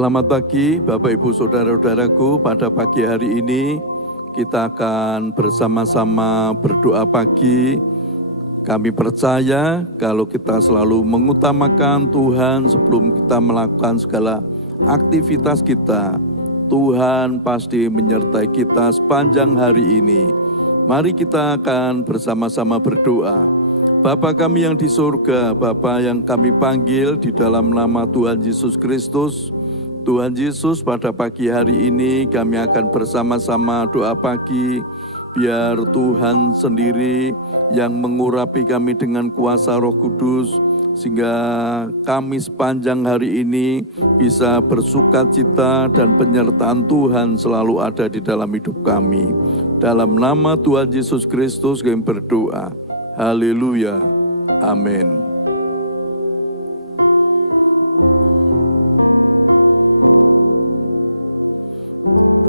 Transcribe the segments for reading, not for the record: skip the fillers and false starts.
Selamat pagi Bapak Ibu Saudara-saudaraku. Pada pagi hari ini kita akan bersama-sama berdoa pagi. Kami percaya kalau kita selalu mengutamakan Tuhan sebelum kita melakukan segala aktivitas kita, Tuhan pasti menyertai kita sepanjang hari ini. Mari kita akan bersama-sama berdoa. Bapa kami yang di surga, Bapa yang kami panggil di dalam nama Tuhan Yesus Kristus. Tuhan Yesus, pada pagi hari ini kami akan bersama-sama doa pagi, biar Tuhan sendiri yang mengurapi kami dengan kuasa Roh Kudus, sehingga kami sepanjang hari ini bisa bersukacita dan penyertaan Tuhan selalu ada di dalam hidup kami. Dalam nama Tuhan Yesus Kristus kami berdoa. Haleluya. Amin.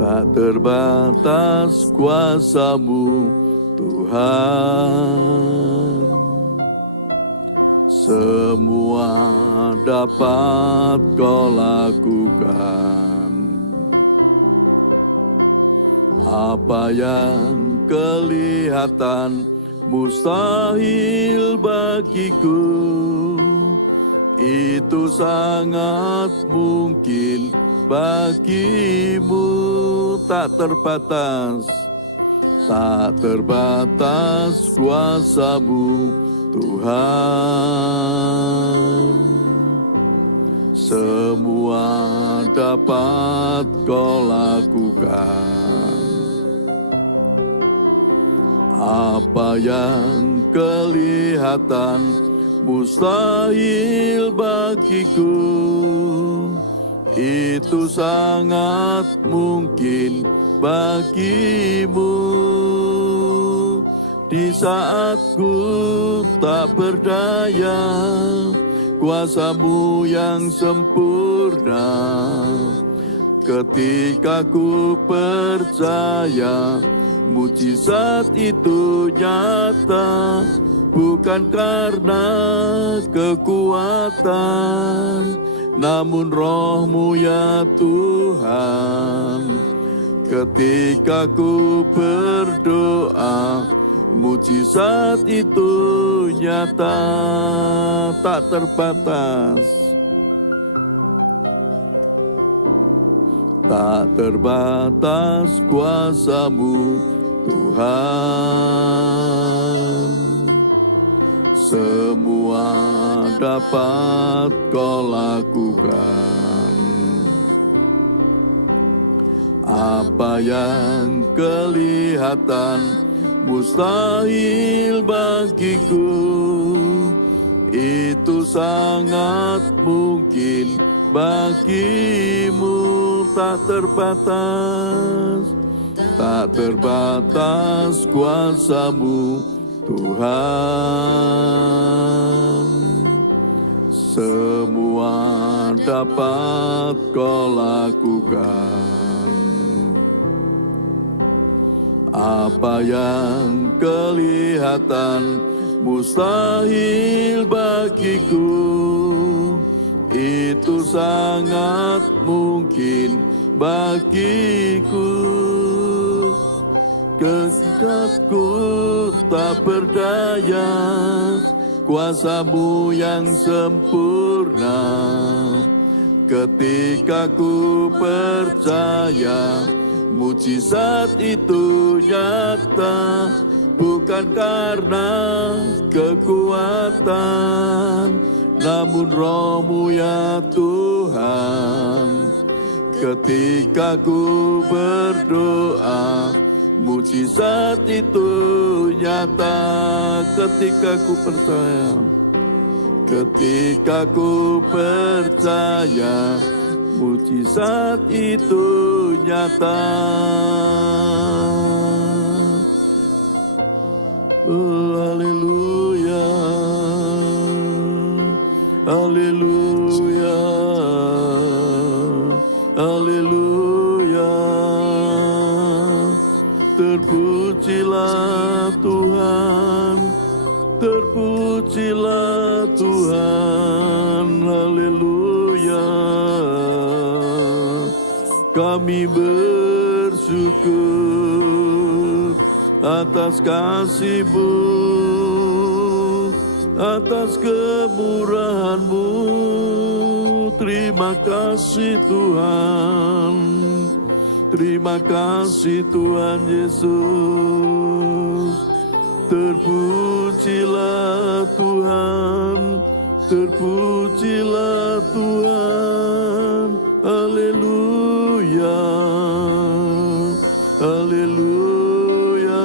Tak terbatas kuasa-Mu, Tuhan. Semua dapat Kau lakukan. Apa yang kelihatan mustahil bagiku, itu sangat mungkin bagimu. Tak terbatas, tak terbatas kuasa-Mu, Tuhan. Semua dapat Kau lakukan. Apa yang kelihatan mustahil bagiku, itu sangat mungkin bagimu. Di saat ku tak berdaya, kuasa-Mu yang sempurna. Ketika ku percaya, mujizat itu nyata, bukan karena kekuatan, namun Roh-Mu ya Tuhan. Ketika ku berdoa, mujizat itu nyata, tak terbatas. Tak terbatas kuasa-Mu, Tuhan. Semua dapat Kau lakukan. Apa yang kelihatan mustahil bagiku, itu sangat mungkin bagimu. Tak terbatas, tak terbatas kuasa-Mu, Tuhan. Semua dapat Kau lakukan. Apa yang kelihatan mustahil bagiku, itu sangat mungkin bagiku. Kehendakku tak berdaya, kuasa-Mu yang sempurna. Ketika ku percaya, mujizat itu nyata, bukan karena kekuatan, namun Roh-Mu ya Tuhan. Ketika ku berdoa, mujizat itu nyata. Ketika ku percaya, ketika ku percaya, mujizat itu nyata. Oh, haleluya, haleluya, haleluya. Terpujilah Tuhan, terpujilah Tuhan, haleluya. kami bersyukur atas kasih-Mu, atas kemurahan-Mu. Terima kasih Tuhan, terima kasih Tuhan Yesus. Terpujilah Tuhan, terpujilah Tuhan. Haleluya, haleluya,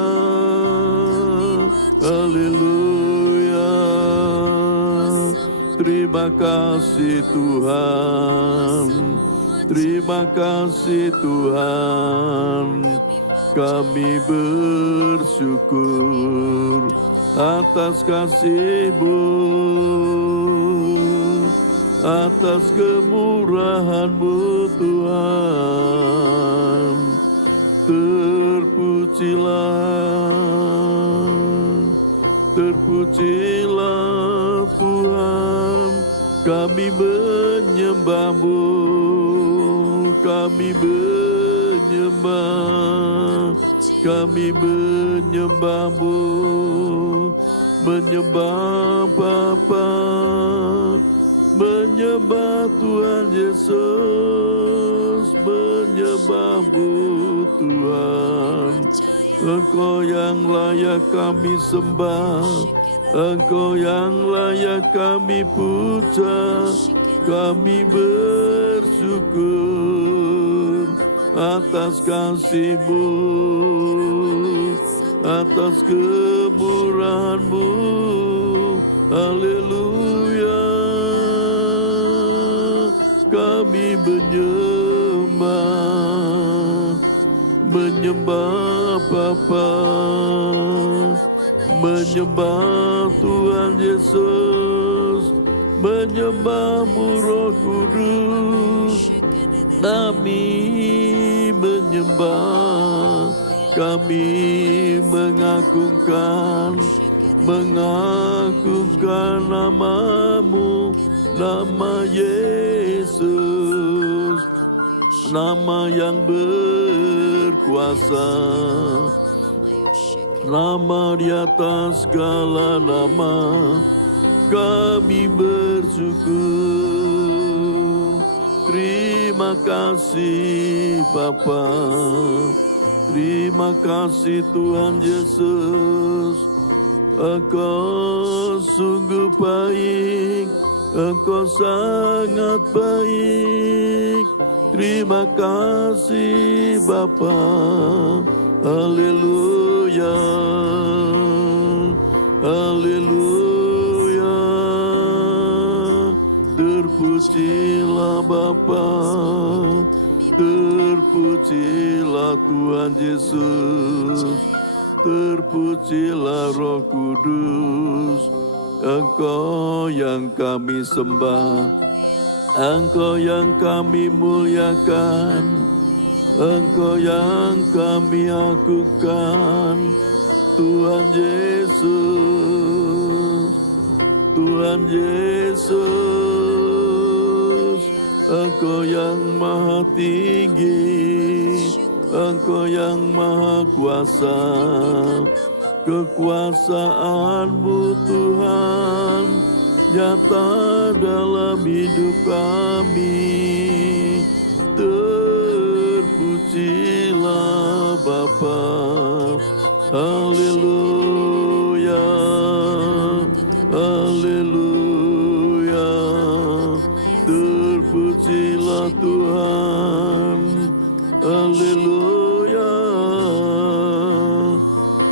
haleluya. Terima kasih Tuhan, terima kasih Tuhan. Kami bersyukur atas kasih-Mu, atas kemurahan-Mu Tuhan. Terpujilah Tuhan. Kami menyembah-Mu, kami menyembah-Mu, menyembah Bapa, menyembah Tuhan Yesus, menyembah-Mu Tuhan. Engkau yang layak kami sembah, Engkau yang layak kami puja. Kami bersyukur atas kasih-Mu, atas kemurahan-Mu. Haleluya. Kami menyembah Bapa, menyembah Tuhan Yesus, menyembah-Mu Roh Kudus. Kami menyembah, kami mengagungkan nama-Mu, nama Yesus, nama yang berkuasa, nama di atas segala nama. Kami bersyukur. Terima kasih Bapa, terima kasih Tuhan Yesus. Engkau sungguh baik, Engkau sangat baik. Terima kasih Bapa. Haleluya, haleluya. Terpujilah Bapa, terpujilah Tuhan Yesus, terpujilah Roh Kudus. Engkau yang kami sembah, Engkau yang kami muliakan, Engkau yang kami agungkan. Tuhan Yesus, Tuhan Yesus. Engkau yang maha tinggi, Engkau yang maha kuasa. Kekuasaan-Mu Tuhan nyata dalam hidup kami. Terpujilah Bapa. Haleluya, haleluya. Terpujilah Tuhan. Haleluya,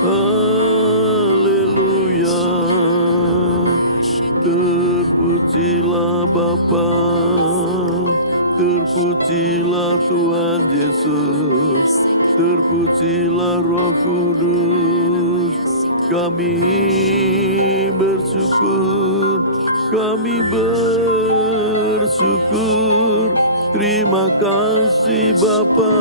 haleluya. Terpujilah Bapa, terpujilah Tuhan Yesus, terpujilah Roh Kudus. Kami bersyukur, kami bersyukur. Terima kasih Bapa,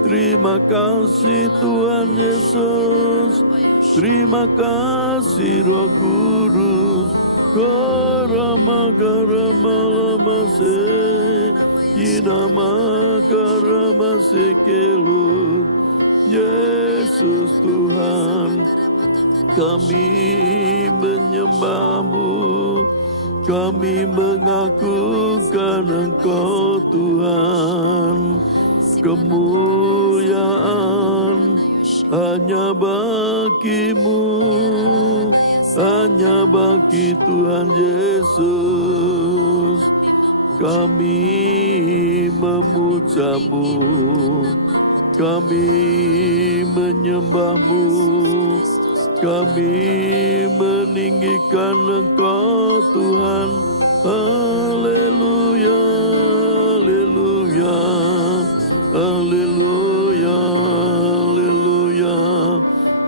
terima kasih Tuhan Yesus, terima kasih Roh Kudus. Karama karama lamase nama karamasekelut, Yesus Tuhan, kami menyembah-Mu, kami mengakukan Engkau Tuhan. Kemuliaan hanya bagi-Mu, hanya bagi Tuhan Yesus. Kami memuja-Mu, kami menyembah-Mu, kami meninggikan Engkau Tuhan. Haleluya, haleluya, haleluya, haleluya.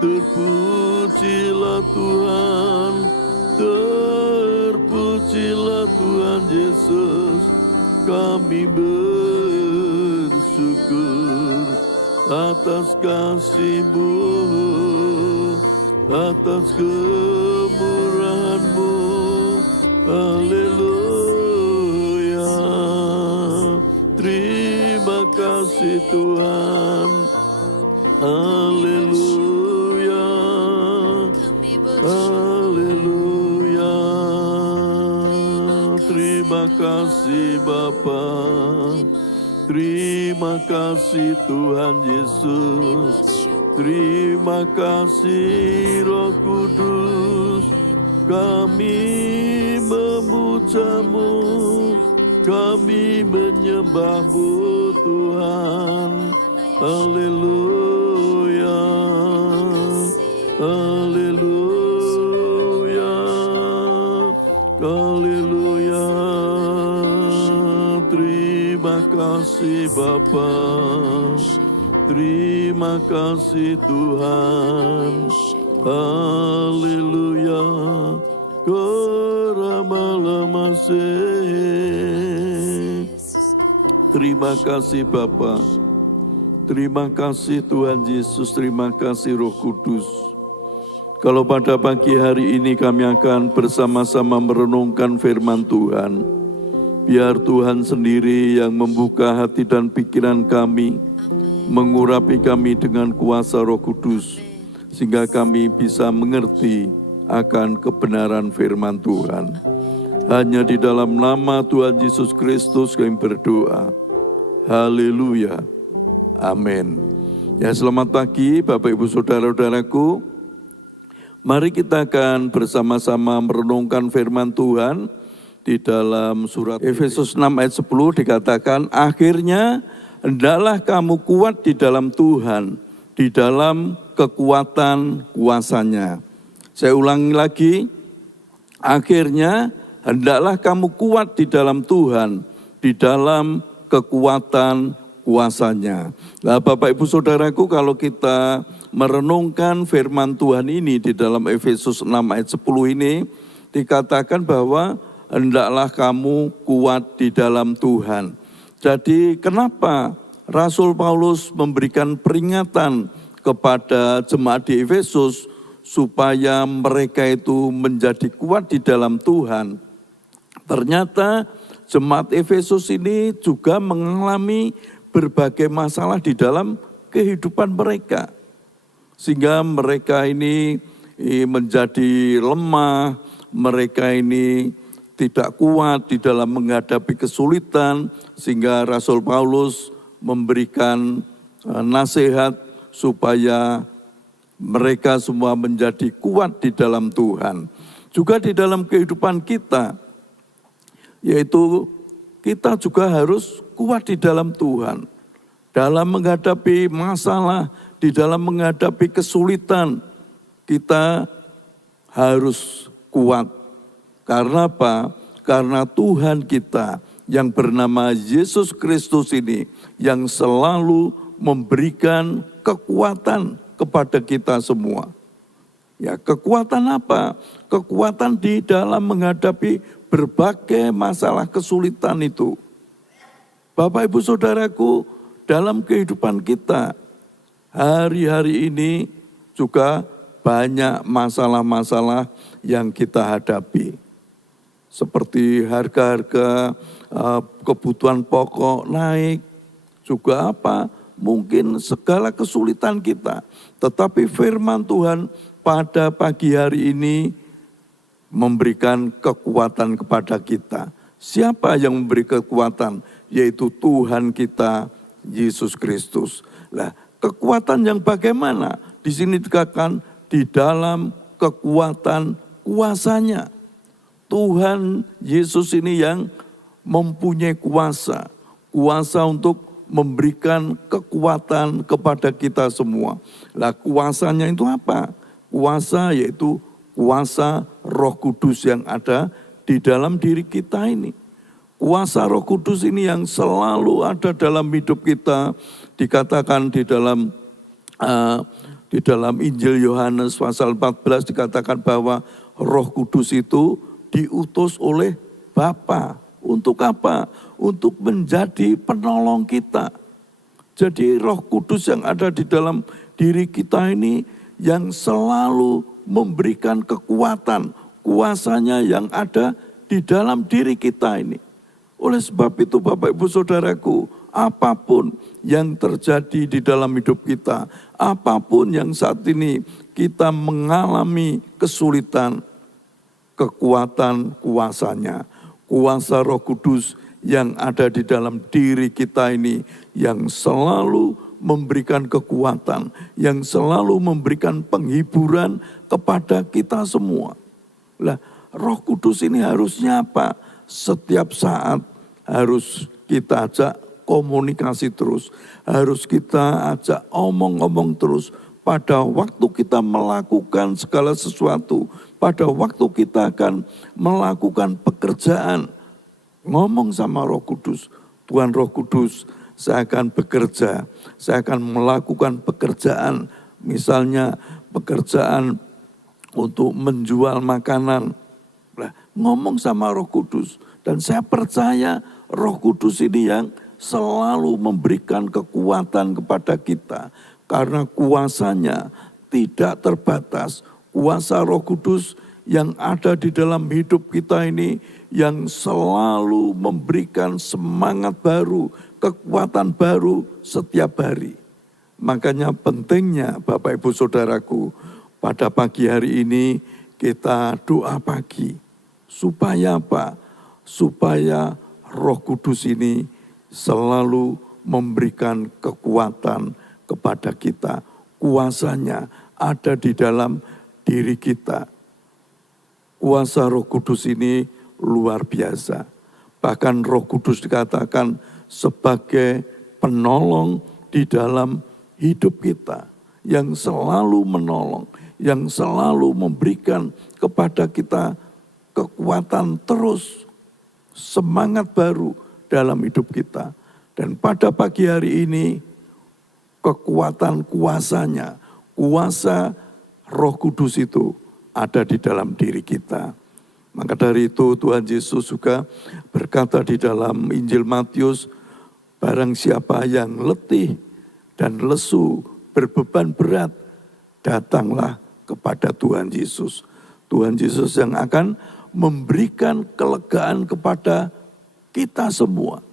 Terpujilah Tuhan, terpujilah Tuhan Yesus. Kami bersyukur atas kasih-Mu, atas kemurahan-Mu. Haleluya. Terima kasih Tuhan. Haleluya. Haleluya. Terima kasih Bapa. Terima kasih Tuhan Yesus. Terima kasih Roh Kudus. Kami memuja-Mu, kami menyembah-Mu Tuhan. Haleluya, haleluya, haleluya. Terima kasih Bapa, terima kasih Tuhan. Haleluya, Karamalamase. Terima kasih Bapa, terima kasih Tuhan Yesus, terima kasih Roh Kudus. Kalau pada pagi hari ini kami akan bersama-sama merenungkan firman Tuhan, biar Tuhan sendiri yang membuka hati dan pikiran kami, mengurapi kami dengan kuasa Roh Kudus, sehingga kami bisa mengerti akan kebenaran firman Tuhan. Hanya di dalam nama Tuhan Yesus Kristus kami berdoa. Haleluya. Amin. Ya, selamat pagi Bapak Ibu Saudara-saudaraku. Mari kita akan bersama-sama merenungkan firman Tuhan. Di dalam surat Efesus 6 ayat 10 dikatakan, akhirnya hendaklah kamu kuat di dalam Tuhan, di dalam kekuatan kuasa-Nya. Saya ulangi lagi, akhirnya hendaklah kamu kuat di dalam Tuhan, di dalam kekuatan kuasa-Nya. Nah, Bapak Ibu Saudaraku, kalau kita merenungkan firman Tuhan ini di dalam Efesus 6 ayat 10 ini, dikatakan bahwa hendaklah kamu kuat di dalam Tuhan. Jadi kenapa Rasul Paulus memberikan peringatan kepada jemaat di Efesus supaya mereka itu menjadi kuat di dalam Tuhan? Ternyata jemaat Efesus ini juga mengalami berbagai masalah di dalam kehidupan mereka. Sehingga mereka ini menjadi lemah, mereka ini tidak kuat di dalam menghadapi kesulitan, sehingga Rasul Paulus memberikan nasihat supaya mereka semua menjadi kuat di dalam Tuhan. Juga di dalam kehidupan kita, yaitu kita juga harus kuat di dalam Tuhan. Dalam menghadapi masalah, di dalam menghadapi kesulitan, kita harus kuat. Karena apa? Karena Tuhan kita yang bernama Yesus Kristus ini yang selalu memberikan kekuatan kepada kita semua. Ya, kekuatan apa? Kekuatan di dalam menghadapi berbagai masalah kesulitan itu. Bapak Ibu Saudaraku, dalam kehidupan kita hari-hari ini juga banyak masalah-masalah yang kita hadapi. seperti harga-harga kebutuhan pokok naik, juga apa? Mungkin segala kesulitan kita. Tetapi firman Tuhan pada pagi hari ini memberikan kekuatan kepada kita. Siapa yang memberi kekuatan? Yaitu Tuhan kita, Yesus Kristus. Nah, kekuatan yang bagaimana? Di sini dikatakan di dalam kekuatan kuasanya. Tuhan Yesus ini yang mempunyai kuasa. Kuasa untuk memberikan kekuatan kepada kita semua. Lah, kuasanya itu apa? Kuasa yaitu kuasa Roh Kudus yang ada di dalam diri kita ini. Kuasa Roh Kudus ini yang selalu ada dalam hidup kita, dikatakan di dalam Injil Yohanes pasal 14 dikatakan bahwa Roh Kudus itu diutus oleh Bapa. Untuk apa? Untuk menjadi penolong kita. Jadi Roh Kudus yang ada di dalam diri kita ini yang selalu memberikan kekuatan, kuasanya yang ada di dalam diri kita ini. Oleh sebab itu Bapak Ibu Saudaraku, apapun yang terjadi di dalam hidup kita, apapun yang saat ini kita mengalami kesulitan, kekuatan kuasanya, kuasa Roh Kudus yang ada di dalam diri kita ini yang selalu memberikan kekuatan, yang selalu memberikan penghiburan kepada kita semua. Lah, Roh Kudus ini harusnya apa? Setiap saat harus kita ajak komunikasi terus, harus kita ajak omong-omong terus. Pada waktu kita melakukan segala sesuatu, pada waktu kita akan melakukan pekerjaan, ngomong sama Roh Kudus, Tuhan Roh Kudus, saya akan bekerja, saya akan melakukan pekerjaan, misalnya pekerjaan untuk menjual makanan. Nah, ngomong sama Roh Kudus, dan saya percaya Roh Kudus ini yang selalu memberikan kekuatan kepada kita. Karena kuasanya tidak terbatas. Kuasa Roh Kudus yang ada di dalam hidup kita ini yang selalu memberikan semangat baru, kekuatan baru setiap hari. Makanya pentingnya Bapak Ibu Saudaraku, pada pagi hari ini kita doa pagi. Supaya apa? Supaya Roh Kudus ini selalu memberikan kekuatan kepada kita. Kuasanya ada di dalam diri kita. Kuasa Roh Kudus ini luar biasa. Bahkan Roh Kudus dikatakan sebagai penolong di dalam hidup kita. Yang selalu menolong, yang selalu memberikan kepada kita kekuatan terus, semangat baru dalam hidup kita. Dan pada pagi hari ini, kekuatan kuasanya, kuasa Roh Kudus itu ada di dalam diri kita. Maka dari itu Tuhan Yesus juga berkata di dalam Injil Matius, barang siapa yang letih dan lesu, berbeban berat, datanglah kepada Tuhan Yesus. Tuhan Yesus yang akan memberikan kelegaan kepada kita semua.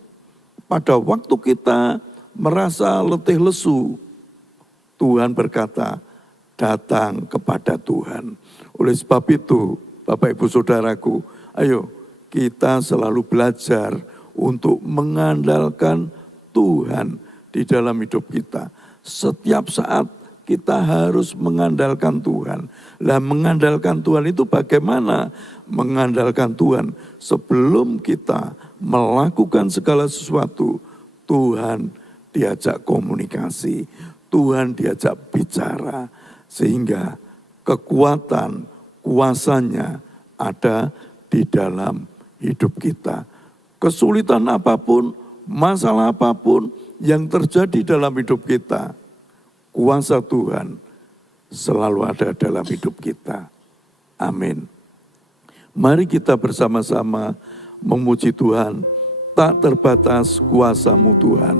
Pada waktu kita merasa letih lesu, Tuhan berkata, datang kepada Tuhan. Oleh sebab itu, Bapak Ibu Saudaraku, ayo kita selalu belajar untuk mengandalkan Tuhan di dalam hidup kita. Setiap saat kita harus mengandalkan Tuhan. Lah, mengandalkan Tuhan itu bagaimana? Mengandalkan Tuhan sebelum kita melakukan segala sesuatu, Tuhan diajak komunikasi, Tuhan diajak bicara, sehingga kekuatan, kuasanya ada di dalam hidup kita. Kesulitan apapun, masalah apapun yang terjadi dalam hidup kita, kuasa Tuhan selalu ada dalam hidup kita. Amin. Mari kita bersama-sama memuji Tuhan. Tak terbatas kuasa-Mu Tuhan.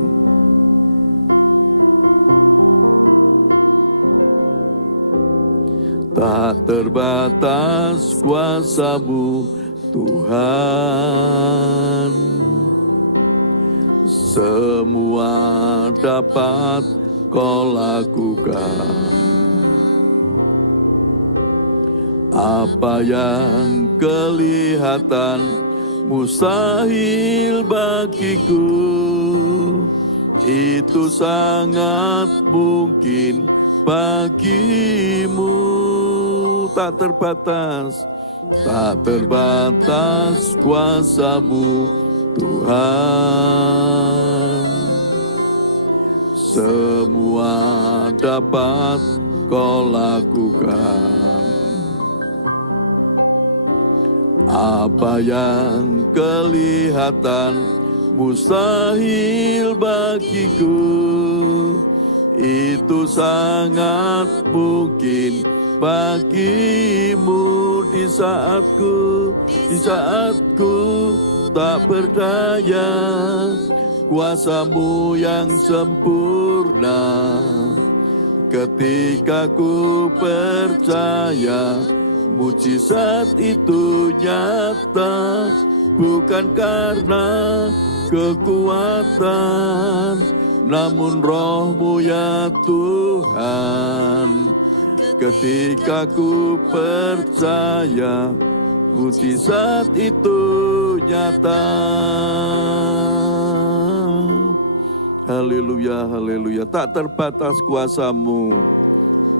Tak terbatas kuasa-Mu, Tuhan. Semua dapat Kau lakukan. Apa yang kelihatan mustahil bagiku, itu sangat mungkin bagimu. Tak terbatas, tak terbatas kuasa-Mu Tuhan. Semua dapat Kau lakukan. Apa yang kelihatan mustahil bagiku, itu sangat mungkin bagimu. Di saatku tak berdaya, kuasa-Mu yang sempurna. Ketika ku percaya, mujizat itu nyata, bukan karena kekuatan, namun Roh-Mu ya Tuhan. Ketika ku percaya, mujizat itu nyata. Haleluya, haleluya. Tak terbatas kuasa-Mu,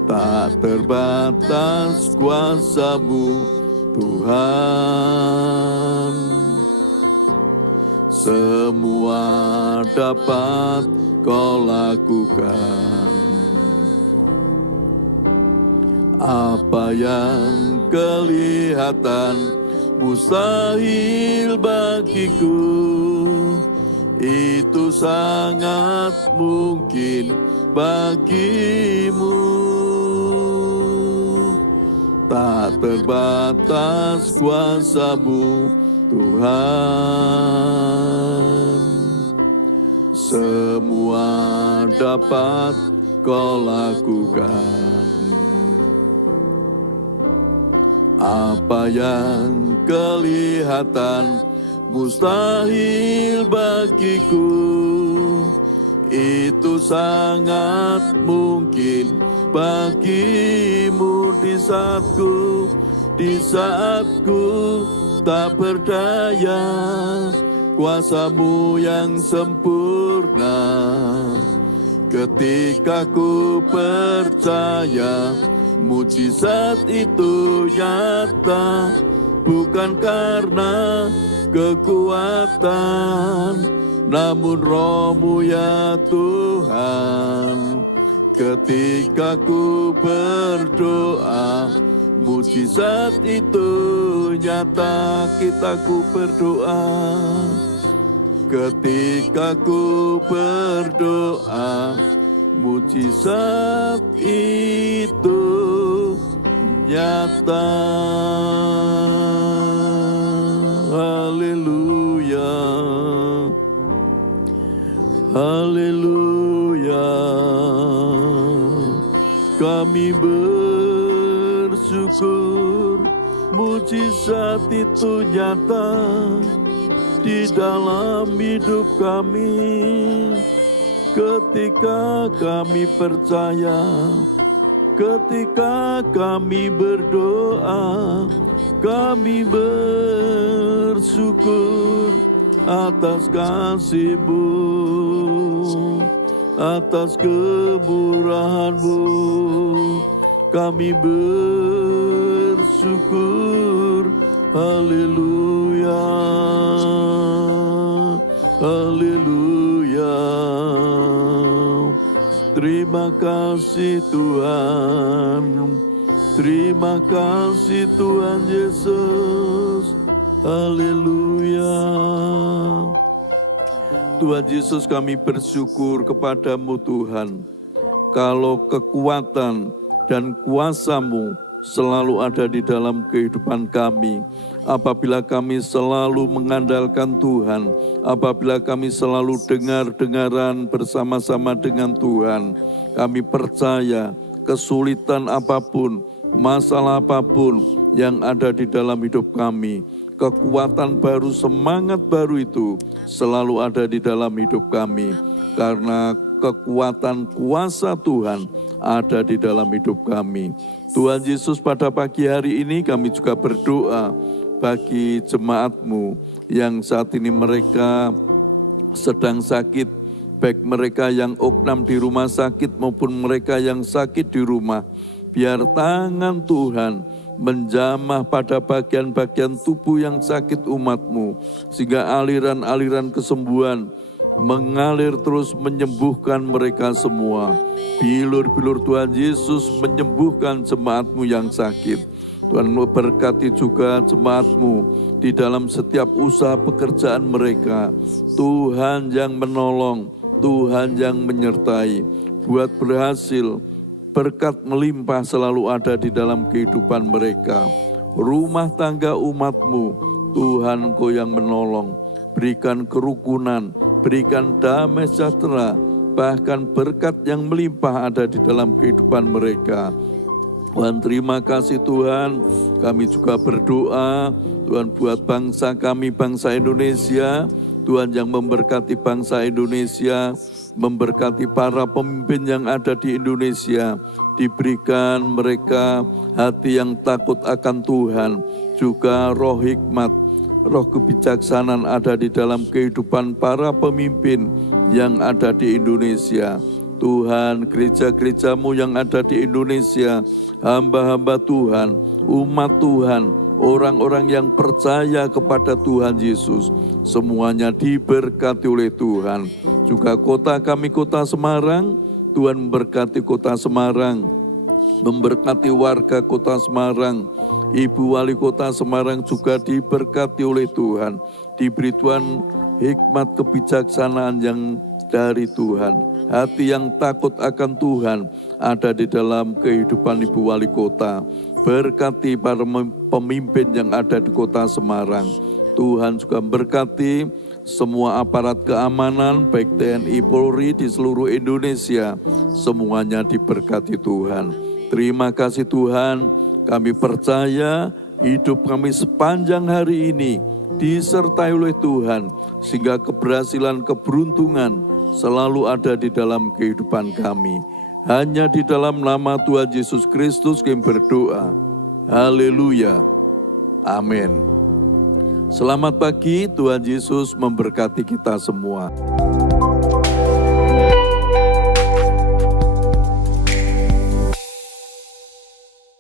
tak terbatas kuasa-Mu Tuhan. Semua dapat Kau lakukan. Apa yang kelihatan mustahil bagiku, itu sangat mungkin bagimu. Tak terbatas kuasa-Mu Tuhan. Semua dapat Kau lakukan. Apa yang kelihatan mustahil bagiku, itu sangat mungkin bagimu. Di saatku tak berdaya, kuasa-Mu yang sempurna. Ketika ku percaya, mujizat itu nyata, bukan karena kekuatan, namun Roh-Mu ya Tuhan. Ketika ku berdoa, mujizat itu nyata. Kita ku berdoa. Ketika ku berdoa, mujizat itu nyata. Haleluya, haleluya. Kami bersyukur mujizat itu nyata di dalam hidup kami. Ketika kami percaya, ketika kami berdoa, kami bersyukur atas kasih-Mu, atas kemurahan-Mu. Kami bersyukur. Haleluya, haleluya. Terima kasih Tuhan, terima kasih Tuhan Yesus. Haleluya. Tuhan Yesus, kami bersyukur kepada-Mu Tuhan. Kalau kekuatan dan kuasa-Mu selalu ada di dalam kehidupan kami, apabila kami selalu mengandalkan Tuhan, apabila kami selalu dengar-dengaran bersama-sama dengan Tuhan, kami percaya kesulitan apapun, masalah apapun yang ada di dalam hidup kami, kekuatan baru, semangat baru itu selalu ada di dalam hidup kami. Karena kekuatan kuasa Tuhan ada di dalam hidup kami. Tuhan Yesus, pada pagi hari ini kami juga berdoa bagi jemaat-Mu yang saat ini mereka sedang sakit, baik mereka yang opnam di rumah sakit maupun mereka yang sakit di rumah. Biar tangan Tuhan menjamah pada bagian-bagian tubuh yang sakit umat-Mu, sehingga aliran-aliran kesembuhan mengalir terus menyembuhkan mereka semua. Bilur-bilur Tuhan Yesus menyembuhkan jemaat-Mu yang sakit. Tuhan berkati juga jemaat-Mu di dalam setiap usaha pekerjaan mereka. Tuhan yang menolong, Tuhan yang menyertai, buat berhasil. Berkat melimpah selalu ada di dalam kehidupan mereka. Rumah tangga umat-Mu, Tuhan Engkau yang menolong. Berikan kerukunan, berikan damai sejahtera, bahkan berkat yang melimpah ada di dalam kehidupan mereka. Tuhan, terima kasih Tuhan. Kami juga berdoa, Tuhan, buat bangsa kami, bangsa Indonesia. Tuhan yang memberkati bangsa Indonesia, memberkati para pemimpin yang ada di Indonesia, diberikan mereka hati yang takut akan Tuhan, juga roh hikmat, roh kebijaksanaan ada di dalam kehidupan para pemimpin yang ada di Indonesia. Tuhan, gereja-gereja-Mu yang ada di Indonesia, hamba-hamba Tuhan, umat Tuhan, orang-orang yang percaya kepada Tuhan Yesus, semuanya diberkati oleh Tuhan. Juga kota kami, kota Semarang, Tuhan memberkati kota Semarang, memberkati warga kota Semarang. Ibu Wali Kota Semarang juga diberkati oleh Tuhan, diberi Tuhan hikmat kebijaksanaan yang dari Tuhan. Hati yang takut akan Tuhan ada di dalam kehidupan Ibu Wali Kota. Berkati para pemimpin yang ada di kota Semarang. Tuhan juga berkati semua aparat keamanan, baik TNI, Polri di seluruh Indonesia. Semuanya diberkati Tuhan. Terima kasih Tuhan, kami percaya hidup kami sepanjang hari ini disertai oleh Tuhan, sehingga keberhasilan, keberuntungan selalu ada di dalam kehidupan kami. Hanya di dalam nama Tuhan Yesus Kristus kami berdoa. Haleluya. Amin. Selamat pagi, Tuhan Yesus memberkati kita semua.